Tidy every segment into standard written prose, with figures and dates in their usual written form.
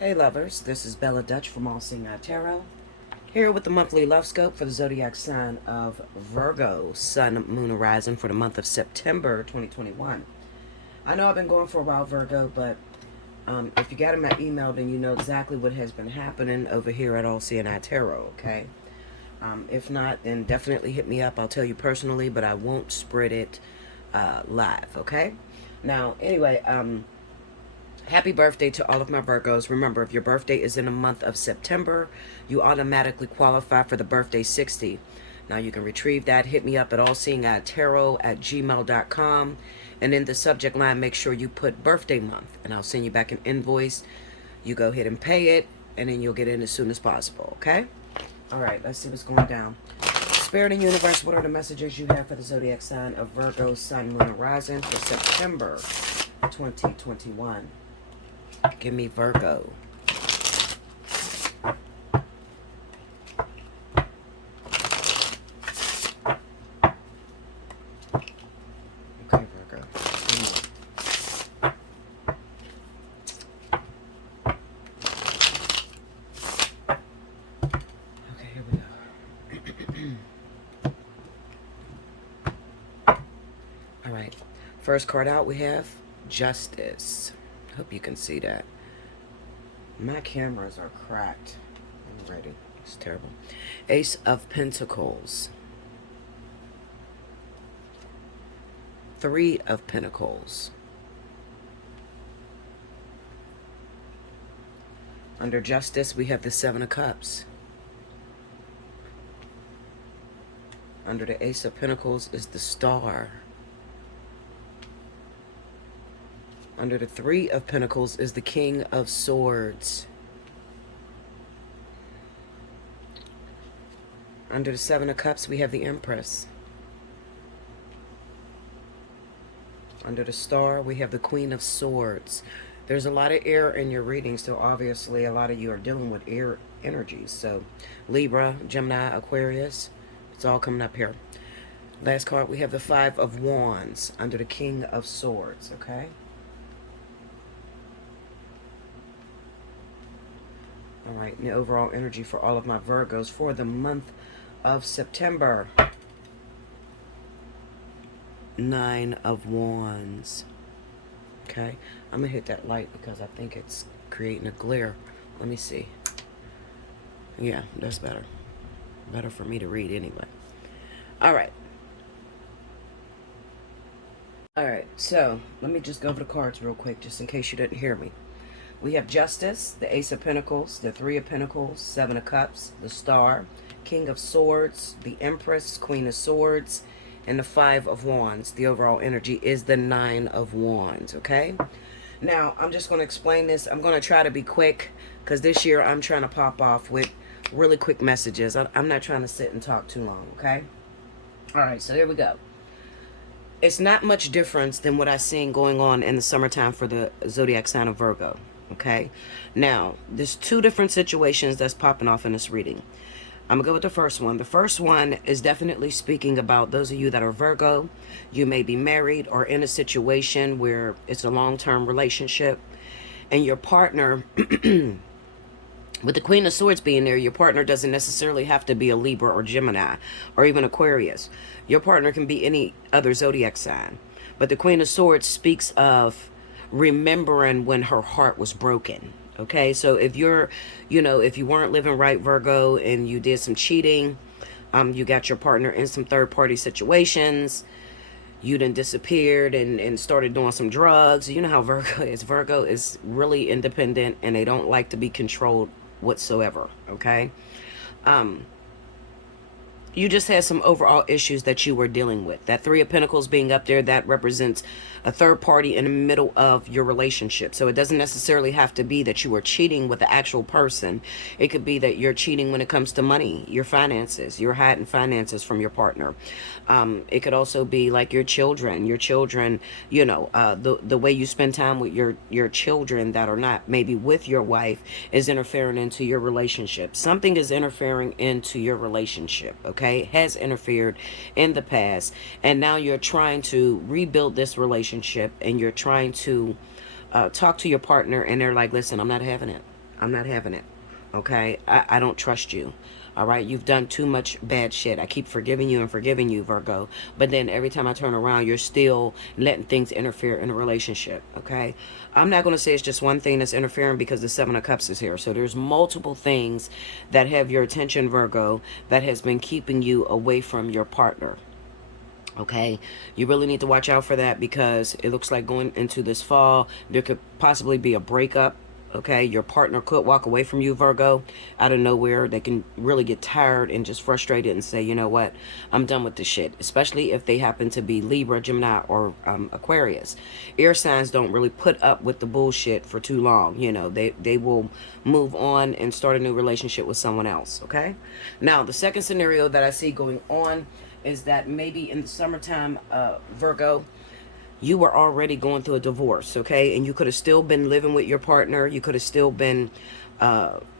Hey lovers, this is Bella Dutch from Allseeingeyetarot, here with the monthly love scope for the zodiac sign of Virgo, Sun, Moon, Horizon for the month of September 2021. I know I've been going for a while, Virgo, but if you got in my email, then you know exactly what has been happening over here at Allseeingeyetarot, okay? If not, then definitely hit me up. I'll tell you personally, but I won't spread it live, okay? Now, anyway, happy birthday to all of my Virgos. Remember, if your birthday is in the month of September, you automatically qualify for the birthday 60. Now you can retrieve that. Hit me up at allseeingeyetarot@gmail.com. And in the subject line, make sure you put birthday month. And I'll send you back an invoice. You go ahead and pay it, and then you'll get in as soon as possible, okay? All right, let's see what's going down. Spirit and universe, what are the messages you have for the zodiac sign of Virgo, Sun, Moon, Horizon for September 2021? Give me Virgo. Okay, Virgo. Okay, here we go. All right. First card out, we have Justice. Hope you can see that. My cameras are cracked. I'm ready. It's terrible. Ace of Pentacles. Three of Pentacles. Under Justice, we have the Seven of Cups. Under the Ace of Pentacles is the Star. Under the Three of Pentacles is the King of Swords. Under the Seven of Cups, we have the Empress. Under the Star, we have the Queen of Swords. There's a lot of air in your reading, so obviously a lot of you are dealing with air energies. So Libra, Gemini, Aquarius, it's all coming up here. Last card, we have the Five of Wands under the King of Swords, okay? All right, and the overall energy for all of my Virgos for the month of September. Nine of Wands. Okay, I'm going to hit that light because I think it's creating a glare. Let me see. Yeah, that's better. Better for me to read anyway. All right. All right, so let me just go over the cards real quick just in case you didn't hear me. We have Justice, the Ace of Pentacles, the Three of Pentacles, Seven of Cups, the Star, King of Swords, the Empress, Queen of Swords, and the Five of Wands. The overall energy is the Nine of Wands, okay? Now, I'm just going to explain this. I'm going to try to be quick because this year I'm trying to pop off with really quick messages. I'm not trying to sit and talk too long, okay? All right, so here we go. It's not much difference than what I've seen going on in the summertime for the zodiac sign of Virgo. Okay, now there's two different situations that's popping off in this reading. I'm gonna go with the first one. The first one is definitely speaking about those of you that are Virgo. You may be married or in a situation where it's a long-term relationship and your partner with the Queen of Swords being there, your partner doesn't necessarily have to be a Libra or Gemini or even Aquarius. Your partner can be any other zodiac sign, but the Queen of Swords speaks of remembering when her heart was broken. Okay, so if you're, if you weren't living right, Virgo, and you did some cheating, you got your partner in some third-party situations, you done disappeared and started doing some drugs. You know how Virgo is. Virgo is really independent, and they don't like to be controlled whatsoever, okay? You just had some overall issues that you were dealing with. That Three of Pentacles being up there, that represents a third party in the middle of your relationship. So it doesn't necessarily have to be that you were cheating with the actual person. It could be that you're cheating when it comes to money, your finances. You're hiding finances from your partner. It could also be like your children. Your children, the way you spend time with your children that are not maybe with your wife is interfering into your relationship. Something is interfering into your relationship, okay? Has interfered in the past, and now you're trying to rebuild this relationship, and you're trying to talk to your partner, and they're like, listen, I'm not having it. I'm not having it. Okay? I don't trust you. All right? You've done too much bad shit. I keep forgiving you, Virgo. But then every time I turn around, you're still letting things interfere in a relationship. Okay? I'm not going to say it's just one thing that's interfering, because the Seven of Cups is here. So there's multiple things that have your attention, Virgo, that has been keeping you away from your partner. Okay, you really need to watch out for that, because it looks like going into this fall, there could possibly be a breakup. Okay, your partner could walk away from you, Virgo, out of nowhere. They can really get tired and just frustrated and say, you know what, I'm done with this shit. Especially if they happen to be Libra, Gemini, or Aquarius. Air signs don't really put up with the bullshit for too long. You know, they will move on and start a new relationship with someone else. Okay, now the second scenario that I see going on is that maybe in the summertime, Virgo, you were already going through a divorce, okay? And you could have still been living with your partner. You could have still been,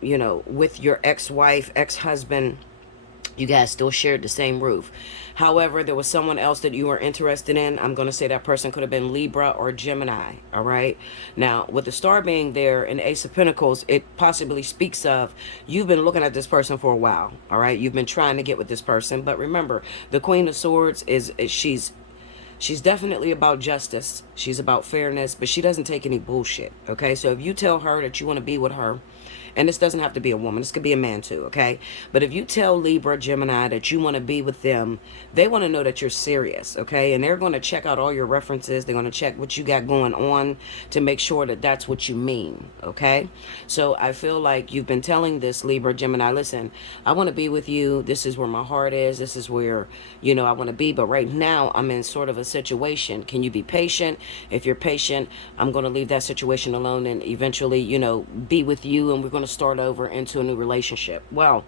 you know, with your ex-wife, ex-husband. You guys still shared the same roof. However, there was someone else that you were interested in. I'm going to say that person could have been Libra or Gemini, all right? Now, with the star being there and Ace of Pentacles, it possibly speaks of you've been looking at this person for a while, all right? You've been trying to get with this person. But remember, the Queen of Swords is she's definitely about justice. She's about fairness, but she doesn't take any bullshit, okay? So if you tell her that you want to be with her, and this doesn't have to be a woman, this could be a man too, okay? But if you tell Libra, Gemini that you want to be with them, they want to know that you're serious, okay? And they're going to check out all your references. They're going to check what you got going on to make sure that that's what you mean, okay? So I feel like you've been telling this Libra, Gemini, listen, I want to be with you. This is where my heart is. This is where, you know, I want to be. But right now, I'm in sort of a situation. Can you be patient? If you're patient, I'm going to leave that situation alone and eventually, you know, be with you, and we're going to start over into a new relationship. Well,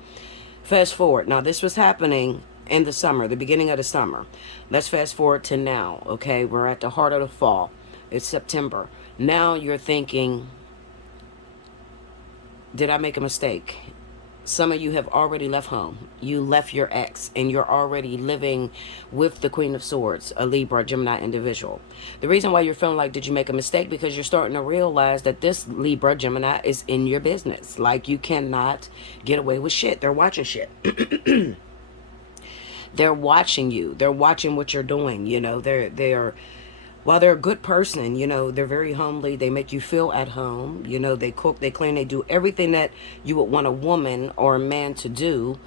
fast forward. Now, this was happening in the summer, the beginning of the summer. Let's fast forward to now, okay? We're at the heart of the fall. It's September. Now you're thinking, did I make a mistake? Some of you have already left home. You left your ex, and you're already living with the Queen of Swords, a Libra, Gemini individual. The reason why you're feeling like, did you make a mistake? Because you're starting to realize that this Libra, Gemini is in your business. Like, you cannot get away with shit. They're watching shit. They're watching you. They're watching what you're doing. You know, they're while they're a good person, you know, they're very homely. They make you feel at home. You know, they cook, they clean, they do everything that you would want a woman or a man to do.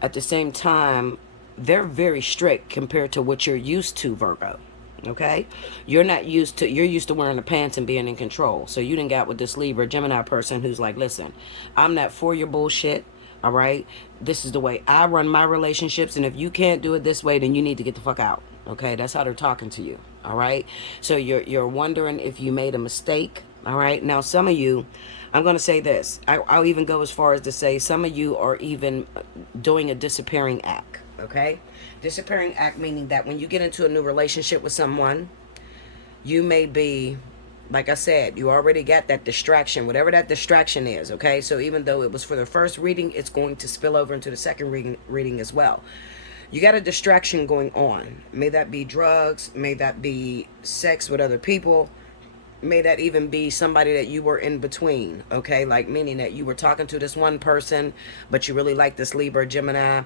At the same time, they're very strict compared to what you're used to, Virgo. Okay? You're used to wearing the pants and being in control. So you done got with this Libra, Gemini person who's like, listen, I'm not for your bullshit. All right? This is the way I run my relationships. And if you can't do it this way, then you need to get the fuck out. Okay? That's how they're talking to you. All right? So you're wondering if you made a mistake. All right? Now, some of you, I'm going to say this. I'll even go as far as to say some of you are even doing a disappearing act. Okay? Disappearing act meaning that when you get into a new relationship with someone, you may be, like I said, you already got that distraction, whatever that distraction is, okay? So even though it was for the first reading, it's going to spill over into the second reading as well. You got a distraction going on. May that be drugs, may that be sex with other people, may that even be somebody that you were in between, okay? Like, meaning that you were talking to this one person, but you really like this Libra, Gemini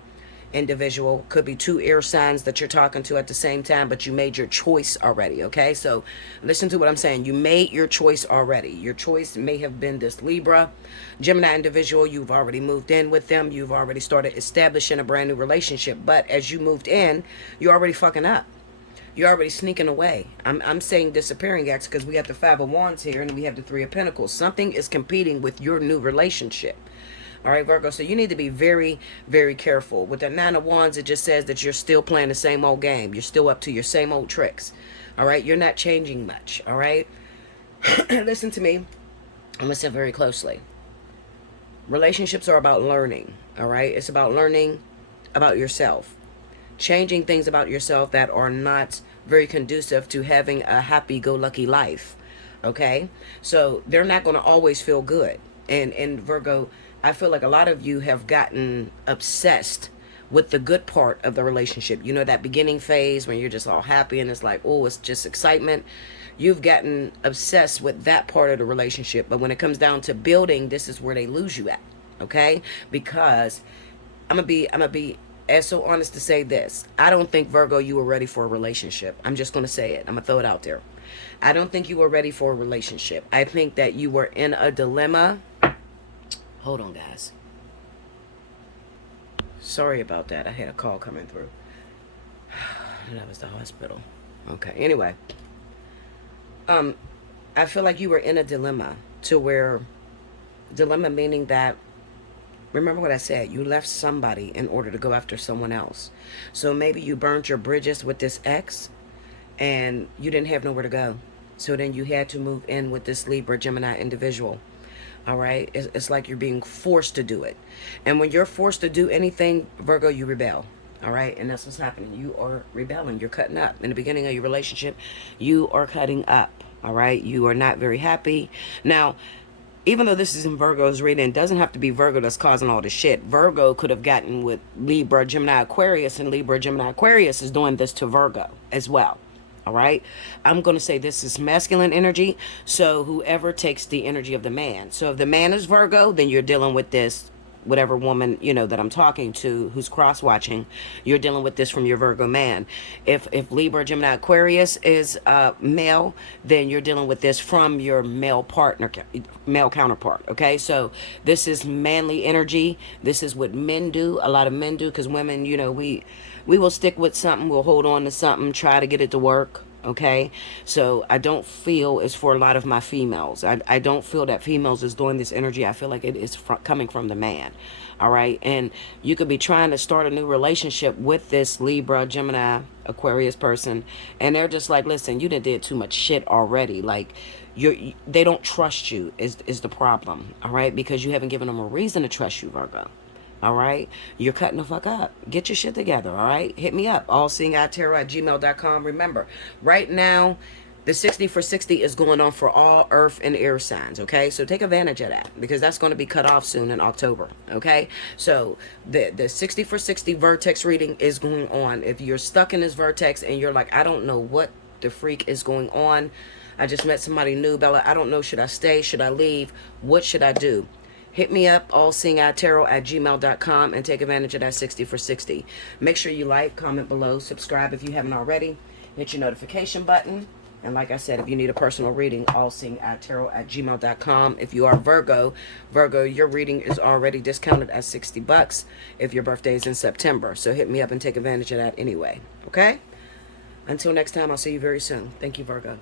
individual. Could be two air signs that you're talking to at the same time, but you made your choice already, okay? So listen to what I'm saying. You made your choice already. Your choice may have been this Libra, Gemini individual. You've already moved in with them. You've already started establishing a brand new relationship. But as you moved in, you're already fucking up. You're already sneaking away. I'm saying disappearing acts because we have the Five of Wands here and we have the Three of Pentacles. Something is competing with your new relationship. All right, Virgo, so you need to be very, very careful. With the Nine of Wands, it just says that you're still playing the same old game. You're still up to your same old tricks. All right, you're not changing much. All right, listen to me and listen very closely. Relationships are about learning. All right, it's about learning about yourself. Changing things about yourself that are not very conducive to having a happy-go-lucky life. Okay, so they're not going to always feel good. And Virgo, I feel like a lot of you have gotten obsessed with the good part of the relationship. You know, that beginning phase when you're just all happy and it's like, oh, it's just excitement. you've gotten obsessed with that part of the relationship. But when it comes down to building, this is where they lose you at. Okay? Because I'm gonna be as so honest to say this. I don't think, Virgo, you were ready for a relationship. I'm just gonna say it. I'm gonna throw it out there. I don't think you were ready for a relationship. I think that you were in a dilemma. Hold on, guys. Sorry about that. I had a call coming through. That was the hospital. Okay. Anyway, I feel like you were in a dilemma, to where, dilemma meaning that, remember what I said, you left somebody in order to go after someone else. So maybe you burned your bridges with this ex and you didn't have nowhere to go. So then you had to move in with this Libra Gemini individual. All right? It's like you're being forced to do it. And when you're forced to do anything, Virgo, you rebel. All right? And that's what's happening. You are rebelling. You're cutting up. In the beginning of your relationship, you are cutting up. All right? You are not very happy. Now, even though this is in Virgo's reading, it doesn't have to be Virgo that's causing all this shit. Virgo could have gotten with Libra, Gemini, Aquarius, and Libra, Gemini, Aquarius is doing this to Virgo as well. All right. I'm going to say this is masculine energy. So whoever takes the energy of the man. So if the man is Virgo, then you're dealing with this, whatever woman, you know, that I'm talking to who's cross-watching, you're dealing with this from your Virgo man. If Libra, Gemini, Aquarius is male, then you're dealing with this from your male partner, male counterpart. Okay. So this is manly energy. This is what men do. A lot of men do, because women, you know, we will stick with something. We'll hold on to something, try to get it to work. Okay. So I don't feel it's for a lot of my females. I don't feel that females is doing this energy. I feel like it is coming from the man. All right. And you could be trying to start a new relationship with this Libra, Gemini, Aquarius person. And they're just like, listen, you did too much shit already. Like, they don't trust you is the problem. All right. Because you haven't given them a reason to trust you, Virgo. All right. You're cutting the fuck up. Get your shit together. All right. Hit me up. Allseeingeyetarot@gmail.com. Remember, right now, the 60 for 60 is going on for all earth and air signs. Okay. So take advantage of that, because that's going to be cut off soon in October. Okay. So the 60 for 60 vertex reading is going on. If you're stuck in this vertex and you're like, I don't know what the freak is going on. I just met somebody new, Bella. I don't know. Should I stay? Should I leave? What should I do? Hit me up, allseeingeyetarot@gmail.com, and take advantage of that 60 for 60. Make sure you like, comment below, subscribe if you haven't already. Hit your notification button. And like I said, if you need a personal reading, allseeingeyetarot@gmail.com. If you are Virgo, your reading is already discounted at $60 if your birthday is in September. So hit me up and take advantage of that anyway. Okay? Until next time, I'll see you very soon. Thank you, Virgo.